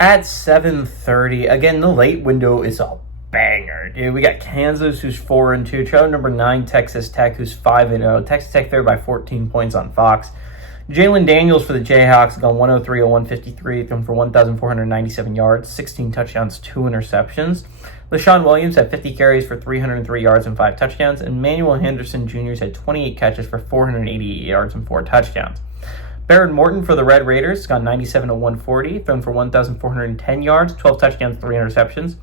At 7:30, again, the late window is a banger, dude. We got Kansas, who's 4-2, trailing number 9, Texas Tech, who's 5-0. Texas Tech there by 14 points on Fox. Jalen Daniels for the Jayhawks, gone 103 of 153, thrown for 1,497 yards, 16 touchdowns, 2 interceptions. LaShawn Williams had 50 carries for 303 yards and 5 touchdowns, and Manuel Henderson Jr. had 28 catches for 488 yards and 4 touchdowns. Barron Morton for the Red Raiders, gone 97 of 140, thrown for 1,410 yards, 12 touchdowns, 3 interceptions.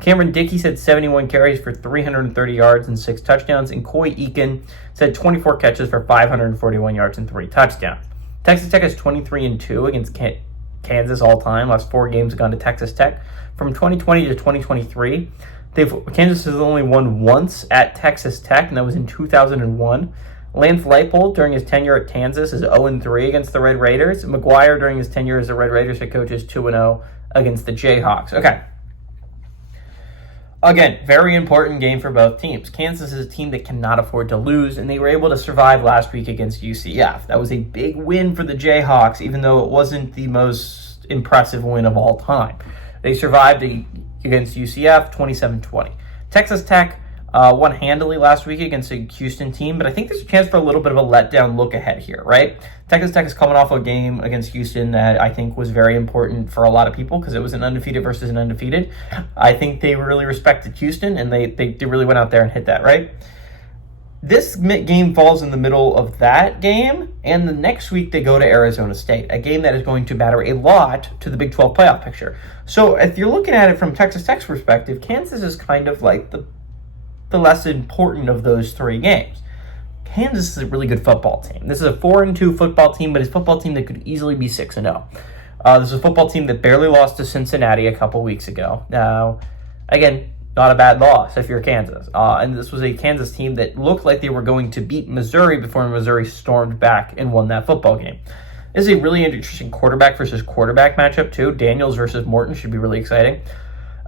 Cameron Dickey had 71 carries for 330 yards and 6 touchdowns, and Coy Eakin had 24 catches for 541 yards and 3 touchdowns. Texas Tech is 23-2 against Kansas all time. Last 4 games have gone to Texas Tech. From 2020 to 2023, Kansas has only won once at Texas Tech, and that was in 2001. Lance Leipold, during his tenure at Kansas, is 0-3 against the Red Raiders. McGuire, during his tenure as the Red Raiders head coach, is 2-0 against the Jayhawks. Okay. Again, very important game for both teams. Kansas is a team that cannot afford to lose, and they were able to survive last week against UCF. That was a big win for the Jayhawks, even though it wasn't the most impressive win of all time. They survived against UCF 27-20. Texas Tech won handily last week against a Houston team, but I think there's a chance for a little bit of a letdown look ahead here, right? Texas Tech is coming off a game against Houston that I think was very important for a lot of people because it was an undefeated versus an undefeated. I think they really respected Houston, and they really went out there and hit that, right? This game falls in the middle of that game, and the next week they go to Arizona State, a game that is going to matter a lot to the Big 12 playoff picture. So if you're looking at it from Texas Tech's perspective, Kansas is kind of like the less important of those 3 games. Kansas is a really good football team. This is a 4-2 football team, but it's a football team that could easily be 6-0. This is a football team that barely lost to Cincinnati a couple weeks ago. Now, again, not a bad loss if you're Kansas. And this was a Kansas team that looked like they were going to beat Missouri before Missouri stormed back and won that football game. This is a really interesting quarterback versus quarterback matchup, too. Daniels versus Morton should be really exciting.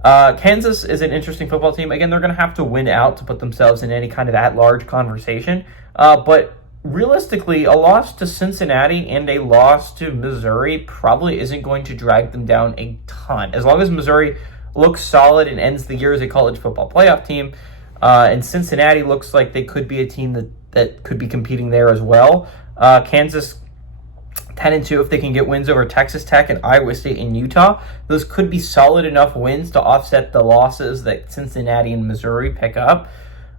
Kansas is an interesting football team. Again, they're going to have to win out to put themselves in any kind of at-large conversation. But realistically, a loss to Cincinnati and a loss to Missouri probably isn't going to drag them down a ton. As long as Missouri looks solid and ends the year as a college football playoff team, and Cincinnati looks like they could be a team that could be competing there as well. Kansas 10-2 if they can get wins over Texas Tech and Iowa State and Utah. Those could be solid enough wins to offset the losses that Cincinnati and Missouri pick up.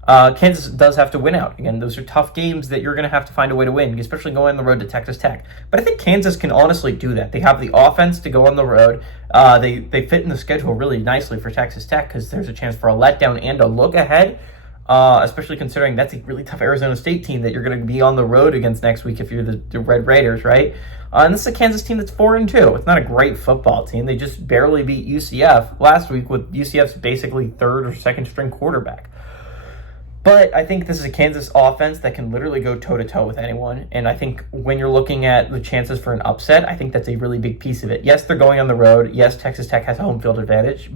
Kansas does have to win out. Again, those are tough games that you're going to have to find a way to win, especially going on the road to Texas Tech. But I think Kansas can honestly do that. They have the offense to go on the road. They fit in the schedule really nicely for Texas Tech because there's a chance for a letdown and a look ahead, especially considering that's a really tough Arizona State team that you're going to be on the road against next week if you're the Red Raiders, right? And this is a Kansas team that's 4-2. It's not a great football team. They just barely beat UCF last week with UCF's basically 3rd or 2nd string quarterback. But I think this is a Kansas offense that can literally go toe-to-toe with anyone. And I think when you're looking at the chances for an upset, I think that's a really big piece of it. Yes, they're going on the road. Yes, Texas Tech has home field advantage.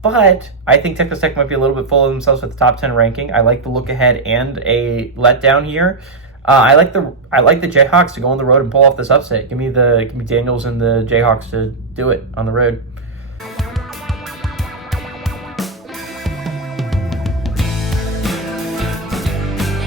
But I think Texas Tech might be a little bit full of themselves with the top 10 ranking. I like the look ahead and a letdown here. I like the Jayhawks to go on the road and pull off this upset. Give me Daniels and the Jayhawks to do it on the road.